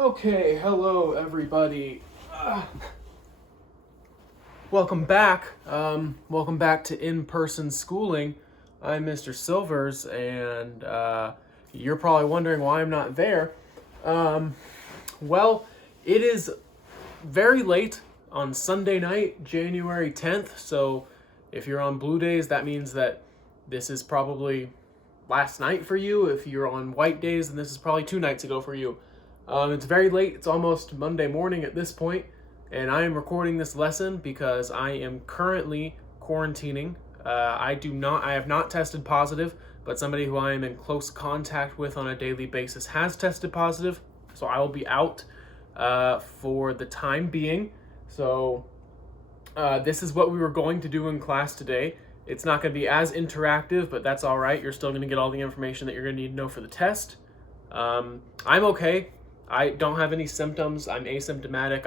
Okay, hello everybody. Welcome back. Welcome back to in-person schooling. I'm Mr. Silvers, and you're probably wondering why I'm not there. Well, it is very late on Sunday night, January 10th. So, if you're on Blue Days, that means that this is probably last night for you. If you're on White Days, then this is probably 2 nights ago for you. It's very late. It's almost Monday morning at this point, and I am recording this lesson because I am currently quarantining. I have not tested positive, but somebody who I am in close contact with on a daily basis has tested positive, so I will be out for the time being. So this is what we were going to do in class today. It's not going to be as interactive, but that's all right. You're still going to get all the information that you're going to need to know for the test. I'm okay. I don't have any symptoms. I'm asymptomatic.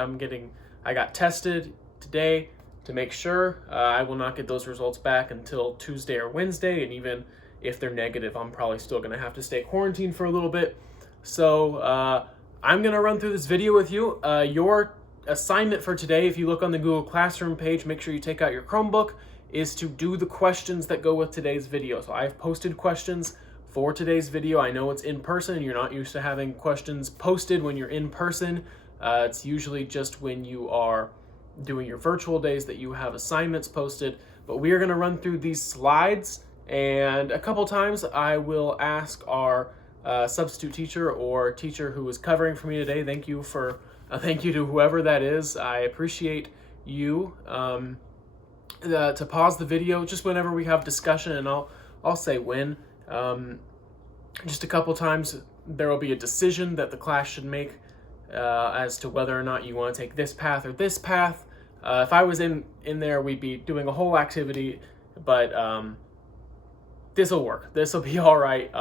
I got tested today to make sure. I will not get those results back until Tuesday or Wednesday, and even if they're negative, I'm probably still going to have to stay quarantined for a little bit. So I'm going to run through this video with you. Your assignment for today, if you look on the Google Classroom page, make sure you take out your Chromebook, is to do the questions that go with today's video. So I've posted questions for today's video. I know it's in person and you're not used to having questions posted when you're in person. It's usually just when you are doing your virtual days that you have assignments posted. But we are going to run through these slides, and a couple times I will ask our substitute teacher or teacher who is covering for me today. Thank you to whoever that is. I appreciate you to pause the video just whenever we have discussion, and I'll say when. Just a couple times there will be a decision that the class should make as to whether or not you want to take this path or this path. If I was in there, we'd be doing a whole activity, but this will work. This will be all right.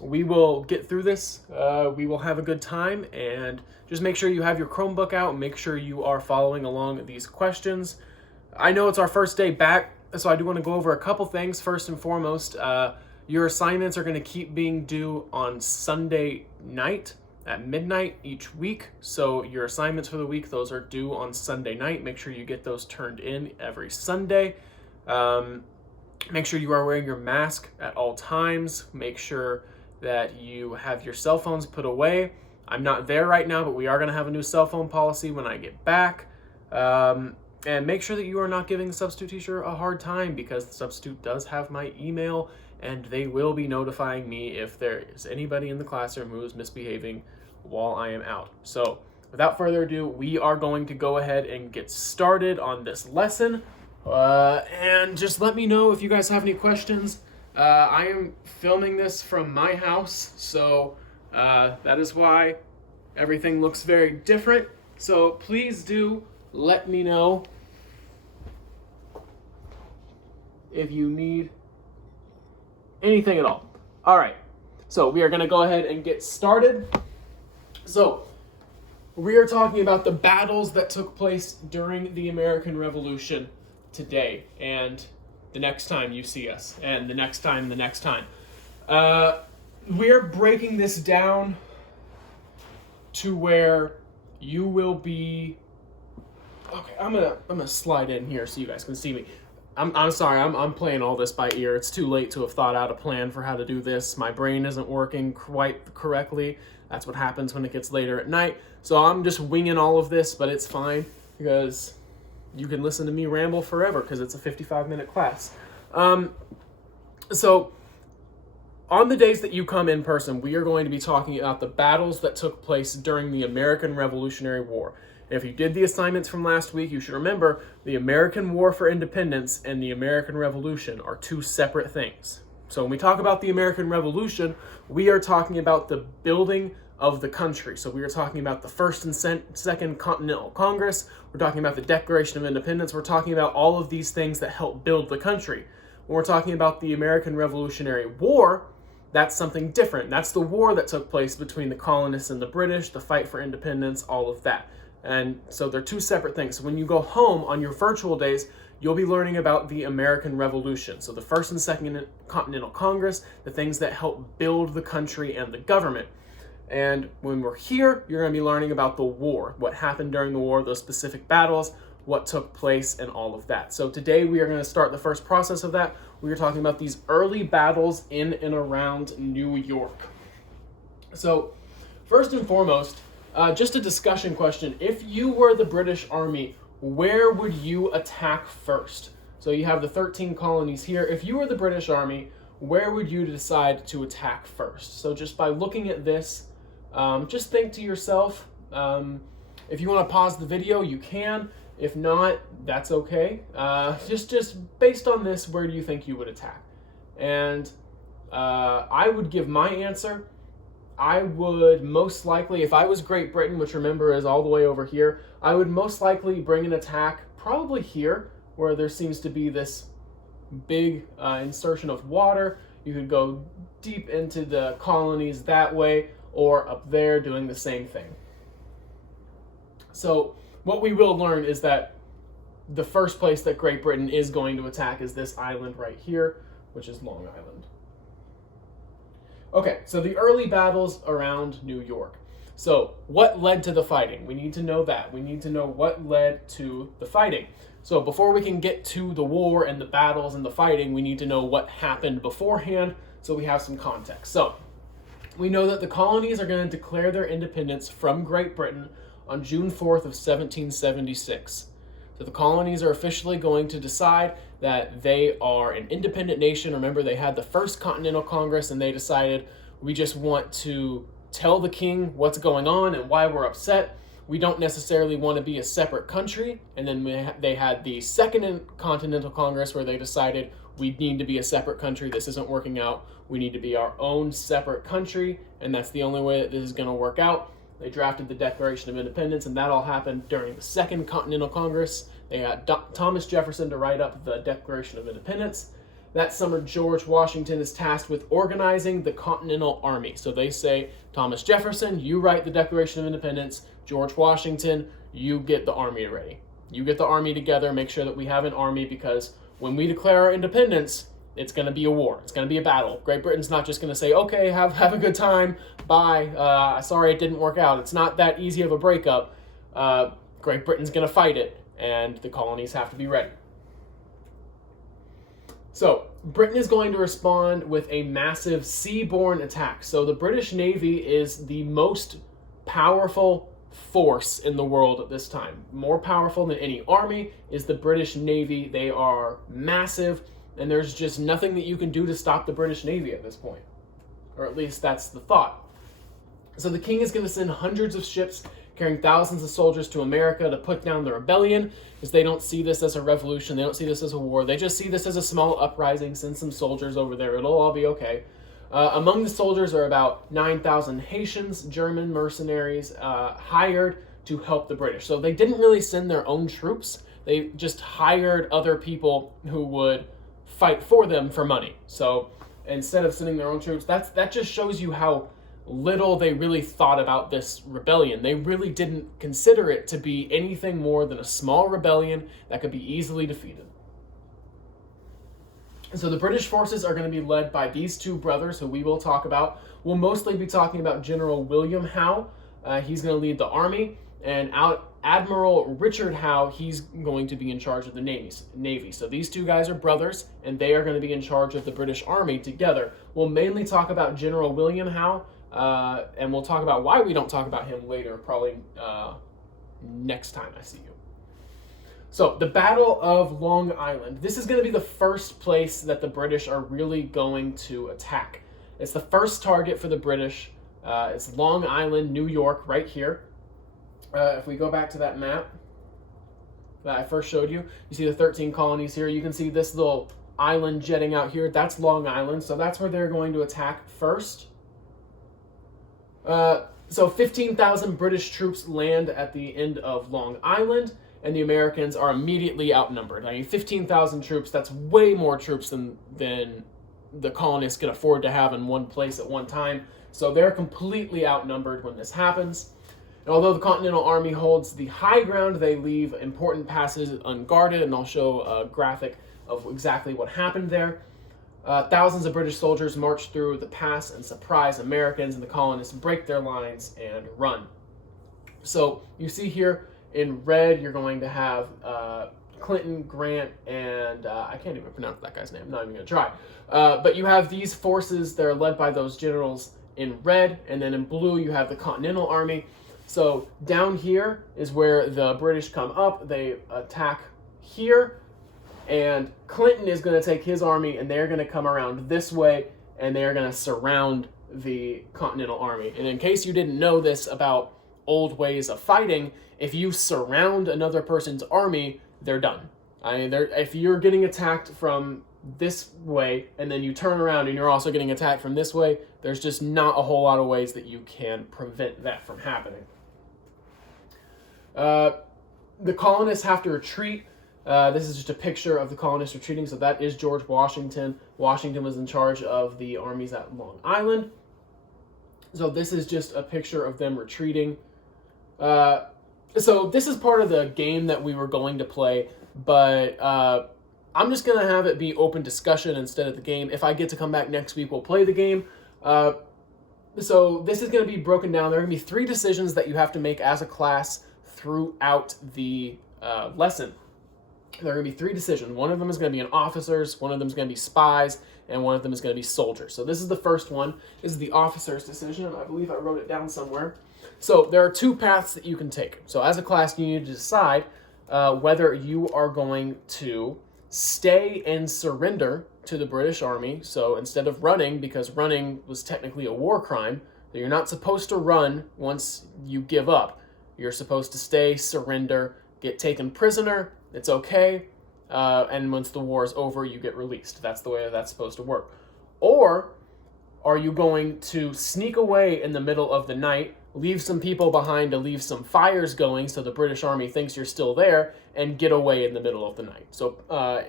We will get through this. We will have a good time, and just make sure you have your Chromebook out and make sure you are following along these questions. I know it's our first day back, so I do want to go over a couple things. First and foremost, your assignments are going to keep being due on Sunday night at midnight each week. So your assignments for the week, those are due on Sunday night. Make sure you get those turned in every Sunday. Make sure you are wearing your mask at all times. Make sure that you have your cell phones put away. I'm not there right now, but we are going to have a new cell phone policy when I get back. And make sure that you are not giving the substitute teacher a hard time, because the substitute does have my email, and they will be notifying me if there is anybody in the classroom who is misbehaving while I am out. So without further ado, we are going to go ahead and get started on this lesson. And just let me know if you guys have any questions. I am filming this from my house, so that is why everything looks very different. So please do let me know if you need anything at all. All right, so we are going to go ahead and get started. So we are talking about the battles that took place during the American Revolution today, and the next time you see us, and the next time, we're breaking this down to where you will be. Okay, I'm gonna slide in here so you guys can see me. I'm sorry, I'm playing all this by ear. It's too late to have thought out a plan for how to do this. My brain isn't working quite correctly. That's what happens when it gets later at night. So I'm just winging all of this, but it's fine because you can listen to me ramble forever because it's a 55-minute class. So on the days that you come in person, we are going to be talking about the battles that took place during the American Revolutionary War. If you did the assignments from last week, you should remember the American War for Independence and the American Revolution are two separate things. So when we talk about the American Revolution, we are talking about the building of the country. So we are talking about the First and Second Continental Congress. We're talking about the Declaration of Independence. We're talking about all of these things that help build the country. When we're talking about the American Revolutionary War, that's something different. That's the war that took place between the colonists and the British, the fight for independence, all of that. And so they're two separate things. So when you go home on your virtual days, you'll be learning about the American Revolution. So the First and Second Continental Congress, the things that help build the country and the government. And when we're here, you're going to be learning about the war, what happened during the war, those specific battles, what took place, and all of that. So today we are going to start the first process of that. We are talking about these early battles in and around New York. So first and foremost, just a discussion question. If you were the British Army, where would you attack first? So you have the 13 colonies here. If you were the British Army, where would you decide to attack first? So just by looking at this, just think to yourself. If you want to pause the video, you can. If not, that's okay. Just based on this, where do you think you would attack? And I would give my answer. I would most likely, if I was Great Britain, which remember is all the way over here, I would most likely bring an attack probably here, where there seems to be this big insertion of water. You could go deep into the colonies that way, or up there doing the same thing. So what we will learn is that the first place that Great Britain is going to attack is this island right here, which is Long Island. Okay, so the early battles around New York. So what led to the fighting? We need to know that. We need to know what led to the fighting. So before we can get to the war and the battles and the fighting, we need to know what happened beforehand, so we have some context. So we know that the colonies are going to declare their independence from Great Britain on June 4th of 1776. So the colonies are officially going to decide that they are an independent nation. Remember, they had the First Continental Congress, and they decided, we just want to tell the king what's going on and why we're upset. We don't necessarily want to be a separate country. And then they had the Second Continental Congress, where they decided we need to be a separate country. This isn't working out. We need to be our own separate country, and that's the only way that this is going to work out. They drafted the Declaration of Independence, and that all happened during the Second Continental Congress. They had Thomas Jefferson to write up the Declaration of Independence. That summer, George Washington is tasked with organizing the Continental Army. So they say, Thomas Jefferson, you write the Declaration of Independence. George Washington, you get the army ready. You get the army together, make sure that we have an army, because when we declare our independence, it's going to be a war. It's going to be a battle. Great Britain's not just going to say, okay, have a good time, bye, sorry it didn't work out. It's not that easy of a breakup. Great Britain's going to fight it, and the colonies have to be ready. So Britain is going to respond with a massive seaborne attack. So the British Navy is the most powerful force in the world at this time. More powerful than any army is the British Navy. They are massive, and there's just nothing that you can do to stop the British Navy at this point. Or at least that's the thought. So the king is going to send hundreds of ships carrying thousands of soldiers to America to put down the rebellion, because they don't see this as a revolution. They don't see this as a war. They just see this as a small uprising. Send some soldiers over there. It'll all be okay. Among the soldiers are about 9,000 Haitians, German mercenaries, hired to help the British. So they didn't really send their own troops. They just hired other people who would fight for them for money. So instead of sending their own troops, that just shows you how little they really thought about this rebellion. They really didn't consider it to be anything more than a small rebellion that could be easily defeated. So the British forces are going to be led by these two brothers, who we will talk about. We'll mostly be talking about General William Howe. He's going to lead the army, and Admiral Richard Howe, he's going to be in charge of the Navy. So these two guys are brothers, and they are going to be in charge of the British Army together. We'll mainly talk about General William Howe, and we'll talk about why we don't talk about him later, probably next time I see you. So the Battle of Long Island. This is going to be the first place that the British are really going to attack. It's the first target for the British. It's Long Island, New York, right here. If we go back to that map that I first showed you, you see the 13 colonies here. You can see this little island jetting out here. That's Long Island, so that's where they're going to attack first. So 15,000 British troops land at the end of Long Island, and the Americans are immediately outnumbered. I mean, 15,000 troops, that's way more troops than the colonists can afford to have in one place at one time. So they're completely outnumbered when this happens. And although the Continental Army holds the high ground, they leave important passes unguarded, and I'll show a graphic of exactly what happened there. Thousands of British soldiers march through the pass and surprise Americans, and the colonists break their lines and run. So you see here in red, you're going to have Clinton, Grant, and I can't even pronounce that guy's name. I'm not even going to try. But you have these forces that are led by those generals in red, and then in blue you have the Continental Army. So down here is where the British come up. They attack here, and Clinton is going to take his army, and they're going to come around this way, and they're going to surround the Continental Army. And in case you didn't know this about old ways of fighting, if you surround another person's army, they're done. If you're getting attacked from this way and then you turn around and you're also getting attacked from this way, there's just not a whole lot of ways that you can prevent that from happening. The colonists have to retreat. This is just a picture of the colonists retreating. So that is George Washington. Washington was in charge of the armies at Long Island. So this is just a picture of them retreating. So this is part of the game that we were going to play, but I'm just going to have it be open discussion instead of the game. If I get to come back next week, we'll play the game. So this is going to be broken down. There are going to be 3 decisions that you have to make as a class throughout the lesson. There are going to be 3 decisions. One of them is going to be an officers, one of them is going to be spies, and one of them is going to be soldiers. So this is the first one. This is the officer's decision. I believe I wrote it down somewhere. So there are 2 paths that you can take. So as a class, you need to decide whether you are going to stay and surrender to the British Army. So instead of running, because running was technically a war crime, that you're not supposed to run once you give up. You're supposed to stay, surrender, get taken prisoner. It's okay. And once the war is over, you get released. That's the way that's supposed to work. Or are you going to sneak away in the middle of the night, leave some people behind to leave some fires going so the British Army thinks you're still there, and get away in the middle of the night? So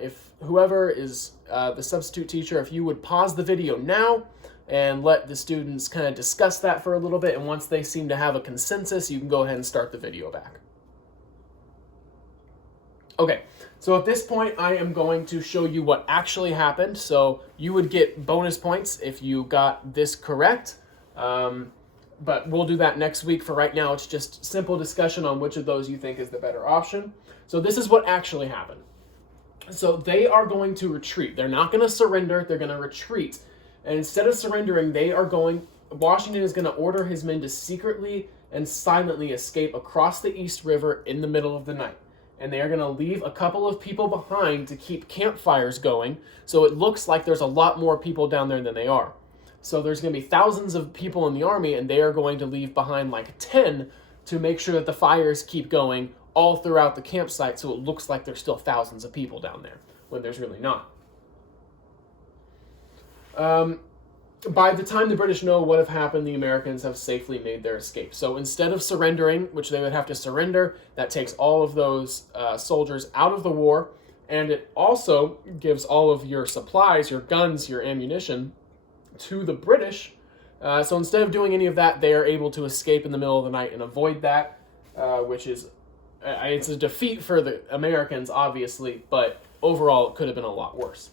if whoever is the substitute teacher, if you would pause the video now and let the students kind of discuss that for a little bit, and once they seem to have a consensus, you can go ahead and start the video back. Okay, so at this point, I am going to show you what actually happened. So you would get bonus points if you got this correct. But we'll do that next week. For right now, it's just simple discussion on which of those you think is the better option. So this is what actually happened. So they are going to retreat. They're not going to surrender. They're going to retreat. And instead of surrendering, Washington is going to order his men to secretly and silently escape across the East River in the middle of the night. And they are going to leave a couple of people behind to keep campfires going, so it looks like there's a lot more people down there than they are. So there's going to be thousands of people in the army, and they are going to leave behind like 10 to make sure that the fires keep going all throughout the campsite, so it looks like there's still thousands of people down there, when there's really not. By the time the British know what have happened, the Americans have safely made their escape. So instead of surrendering, which they would have to surrender, that takes all of those soldiers out of the war, and it also gives all of your supplies, your guns, your ammunition to the British. So instead of doing any of that, they are able to escape in the middle of the night and avoid that, which is, it's a defeat for the Americans, obviously, but overall it could have been a lot worse.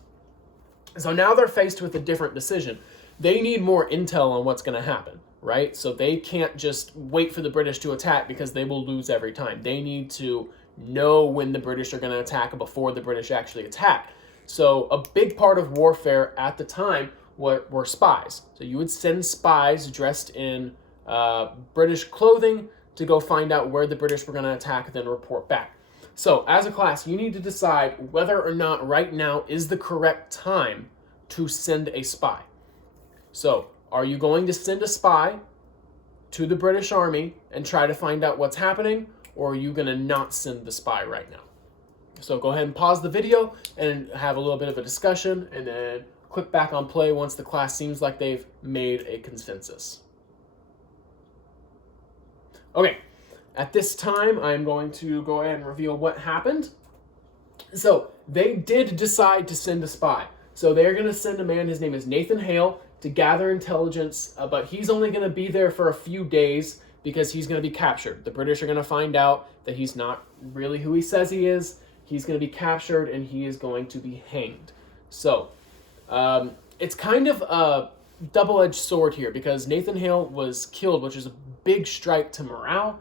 So now they're faced with a different decision. They need more intel on what's going to happen, right? So they can't just wait for the British to attack because they will lose every time. They need to know when the British are going to attack before the British actually attack. So a big part of warfare at the time were spies. So you would send spies dressed in British clothing to go find out where the British were going to attack and then report back. So as a class, you need to decide whether or not right now is the correct time to send a spy. So are you going to send a spy to the British Army and try to find out what's happening, or are you going to not send the spy right now? So go ahead and pause the video and have a little bit of a discussion, and then click back on play once the class seems like they've made a consensus. Okay, at this time, I'm going to go ahead and reveal what happened. So they did decide to send a spy. So they're going to send a man, his name is Nathan Hale, to gather intelligence, but he's only going to be there for a few days because he's going to be captured. The British are going to find out that he's not really who he says he is. He's going to be captured and he is going to be hanged. So It's kind of a double-edged sword here because Nathan Hale was killed, which is a big strike to morale.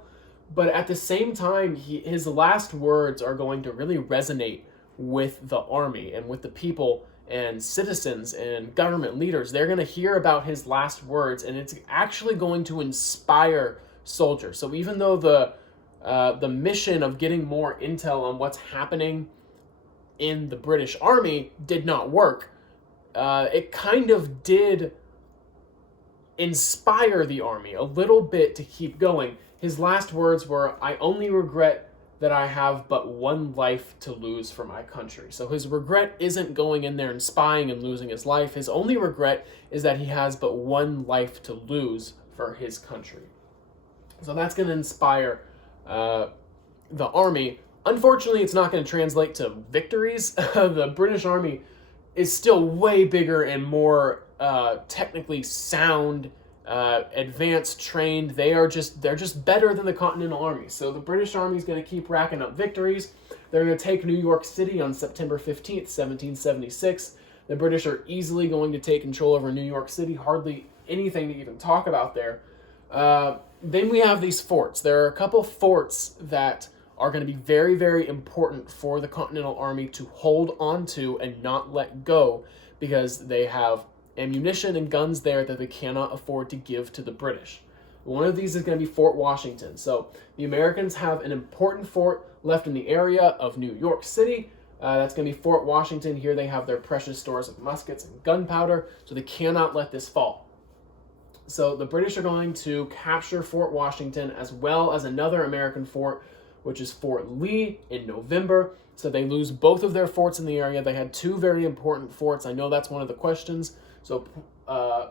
But at the same time, his last words are going to really resonate with the army and with the people and citizens and government leaders. They're going to hear about his last words, and it's actually going to inspire soldiers. So even though the mission of getting more intel on what's happening in the British Army did not work, it kind of did inspire the army a little bit to keep going. His last words were, "I only regret that I have but one life to lose for my country." So his regret isn't going in there and spying and losing his life. His only regret is that he has but one life to lose for his country. So that's going to inspire the army. Unfortunately, it's not going to translate to victories. The British Army is still way bigger and more technically sound, advanced, trained. They're just better than the Continental Army. So the British Army is going to keep racking up victories. They're going to take New York City on September 15th, 1776. The British are easily going to take control over New York City. Hardly anything to even talk about there. Then we have these forts. There are a couple forts that are going to be very, very important for the Continental Army to hold on to and not let go, because they have ammunition and guns there that they cannot afford to give to the British. One of these is going to be Fort Washington. So the Americans have an important fort left in the area of New York City. That's going to be Fort Washington. Here they have their precious stores of muskets and gunpowder, so they cannot let this fall. So the British are going to capture Fort Washington as well as another American fort, which is Fort Lee, in November. So they lose both of their forts in the area. They had two very important forts. I know that's one of the questions. So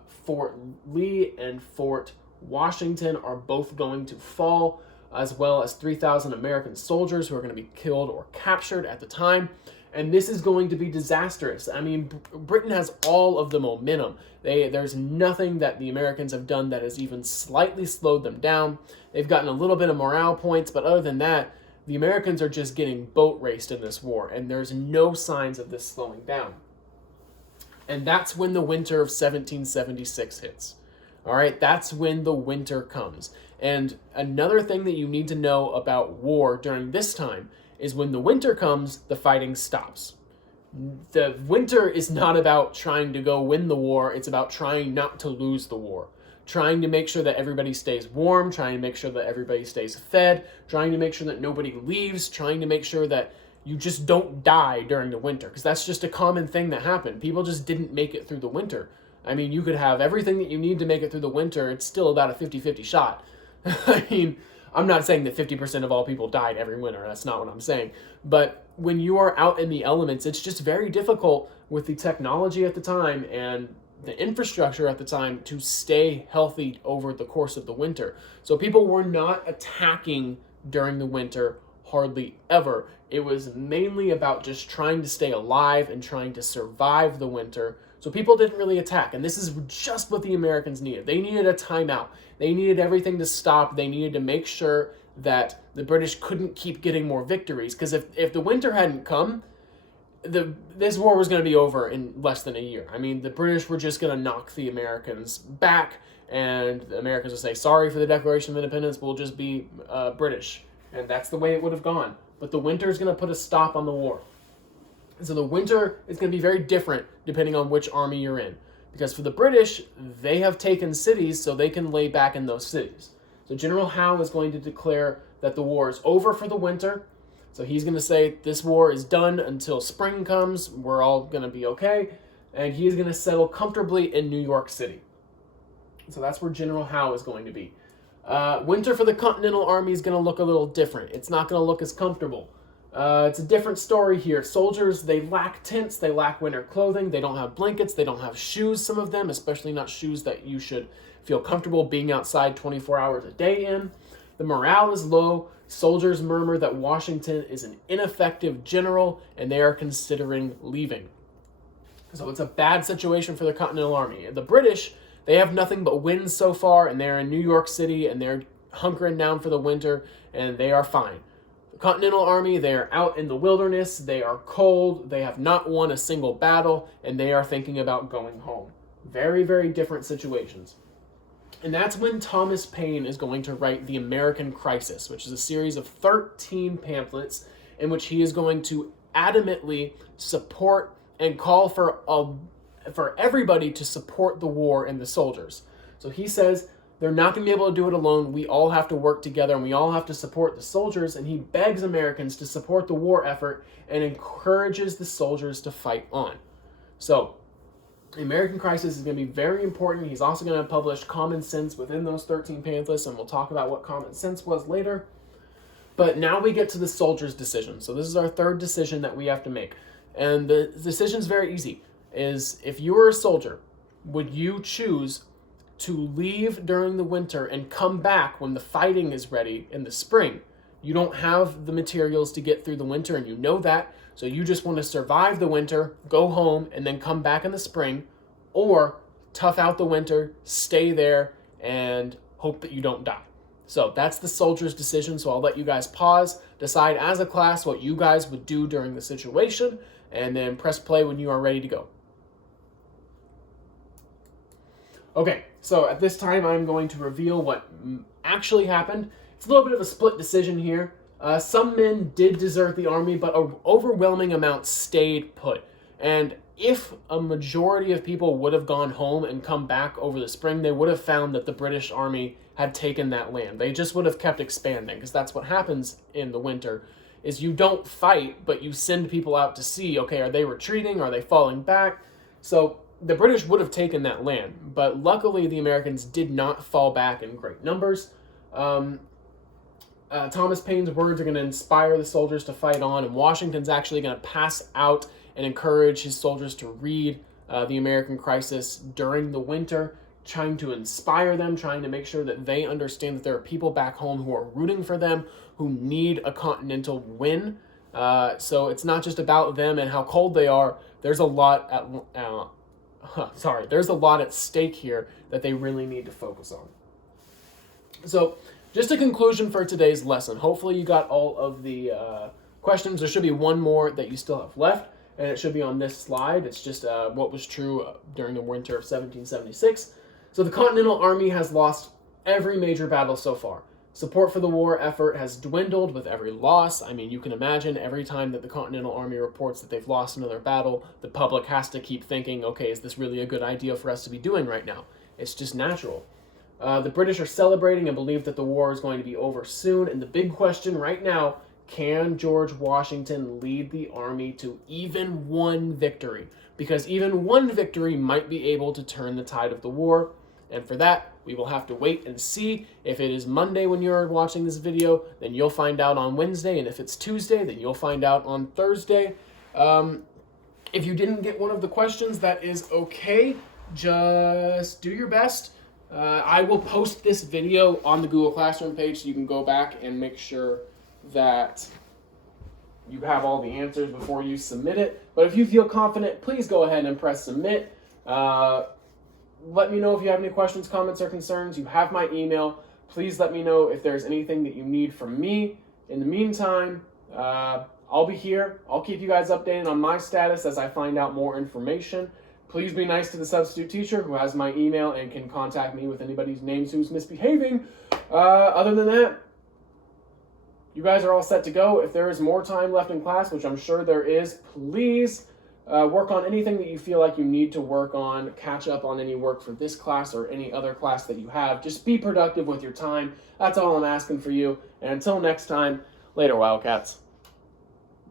Fort Lee and Fort Washington are both going to fall, as well as 3,000 American soldiers who are going to be killed or captured at the time. And this is going to be disastrous. I mean, Britain has all of the momentum. There's nothing that the Americans have done that has even slightly slowed them down. They've gotten a little bit of morale points, but other than that, the Americans are just getting boat raced in this war, and there's no signs of this slowing down. And that's when the winter of 1776 hits. All right, that's when the winter comes. And another thing that you need to know about war during this time is when the winter comes, the fighting stops. The winter is not about trying to go win the war. It's about trying not to lose the war. Trying to make sure that everybody stays warm, trying to make sure that everybody stays fed, trying to make sure that nobody leaves, trying to make sure that you just don't die during the winter, because that's just a common thing that happened. People just didn't make it through the winter. I mean, you could have everything that you need to make it through the winter. It's still about a 50-50 shot. I mean, I'm not saying that 50% of all people died every winter. That's not what I'm saying. But when you are out in the elements, it's just very difficult with the technology at the time and the infrastructure at the time to stay healthy over the course of the winter. So people were not attacking during the winter hardly ever. It was mainly about just trying to stay alive and trying to survive the winter. So people didn't really attack. And this is just what the Americans needed. They needed a timeout. They needed everything to stop. They needed to make sure that the British couldn't keep getting more victories. Because if the winter hadn't come, this war was going to be over in less than a year. I mean, the British were just going to knock the Americans back, and the Americans would say, sorry for the Declaration of Independence, we'll just be British. And that's the way it would have gone. But the winter is going to put a stop on the war. And so the winter is going to be very different depending on which army you're in. Because for the British, they have taken cities so they can lay back in those cities. So General Howe is going to declare that the war is over for the winter. So he's going to say this war is done until spring comes. We're all going to be okay. And he's going to settle comfortably in New York City. So that's where General Howe is going to be. Winter for the Continental Army is going to look a little different. It's not going to look as comfortable. It's a different story here. Soldiers, they lack tents, they lack winter clothing, they don't have blankets, they don't have shoes, some of them, especially not shoes that you should feel comfortable being outside 24 hours a day in. The morale is low. Soldiers murmur that Washington is an ineffective general and they are considering leaving. So it's a bad situation for the Continental Army. The British, they have nothing but wins so far, and they're in New York City and they're hunkering down for the winter and they are fine. Continental Army, they are out in the wilderness, they are cold, they have not won a single battle, and they are thinking about going home. Very, very different situations. And that's when Thomas Paine is going to write The American Crisis, which is a series of 13 pamphlets in which he is going to adamantly support and call for everybody to support the war and the soldiers. So he says they're not going to be able to do it alone. We all have to work together and we all have to support the soldiers. And he begs Americans to support the war effort and encourages the soldiers to fight on. So the American Crisis is going to be very important. He's also going to publish Common Sense within those 13 pamphlets, and we'll talk about what Common Sense was later. But now we get to the soldier's decision. So this is our third decision that we have to make. And the decision's very easy. Is if you were a soldier, would you choose to leave during the winter and come back when the fighting is ready in the spring? You don't have the materials to get through the winter, and you know that, so you just want to survive the winter, go home, and then come back in the spring, or tough out the winter, stay there, and hope that you don't die. So that's the soldier's decision, so I'll let you guys pause, decide as a class what you guys would do during the situation, and then press play when you are ready to go. Okay, so at this time I'm going to reveal what actually happened. It's a little bit of a split decision here. Some men did desert the army, but an overwhelming amount stayed put. And if a majority of people would have gone home and come back over the spring, they would have found that the British army had taken that land. They just would have kept expanding, because that's what happens in the winter, is you don't fight, but you send people out to see, okay, are they retreating? Are they falling back? So the British would have taken that land, but luckily the Americans did not fall back in great numbers. Thomas Paine's words are going to inspire the soldiers to fight on, and Washington's actually going to pass out and encourage his soldiers to read The American Crisis during the winter, trying to inspire them, trying to make sure that they understand that there are people back home who are rooting for them, who need a continental win. So it's not just about them and how cold they are. There's a lot there's a lot at stake here that they really need to focus on. So just a conclusion for today's lesson. Hopefully you got all of the questions. There should be one more that you still have left, and it should be on this slide. It's just what was true during the winter of 1776. So the Continental Army has lost every major battle so far. Support for the war effort has dwindled with every loss. I mean, you can imagine every time that the Continental Army reports that they've lost another battle, the public has to keep thinking, okay, is this really a good idea for us to be doing right now? It's just natural. The British are celebrating and believe that the war is going to be over soon. And the big question right now, can George Washington lead the army to even one victory? Because even one victory might be able to turn the tide of the war. And for that, we will have to wait and see. If it is Monday when you're watching this video, then you'll find out on Wednesday. And if it's Tuesday, then you'll find out on Thursday. If you didn't get one of the questions, that is okay. Just do your best. I will post this video on the Google Classroom page so you can go back and make sure that you have all the answers before you submit it. But if you feel confident, please go ahead and press submit. Let me know if you have any questions, comments, or concerns. You have my email. Please let me know if there's anything that you need from me. In the meantime, I'll be here. I'll keep you guys updated on my status as I find out more information. Please be nice to the substitute teacher who has my email and can contact me with anybody's names who's misbehaving. Other than that, you guys are all set to go. If there is more time left in class, which I'm sure there is, please work on anything that you feel like you need to work on. Catch up on any work for this class or any other class that you have. Just be productive with your time. That's all I'm asking for you. And until next time, later, Wildcats.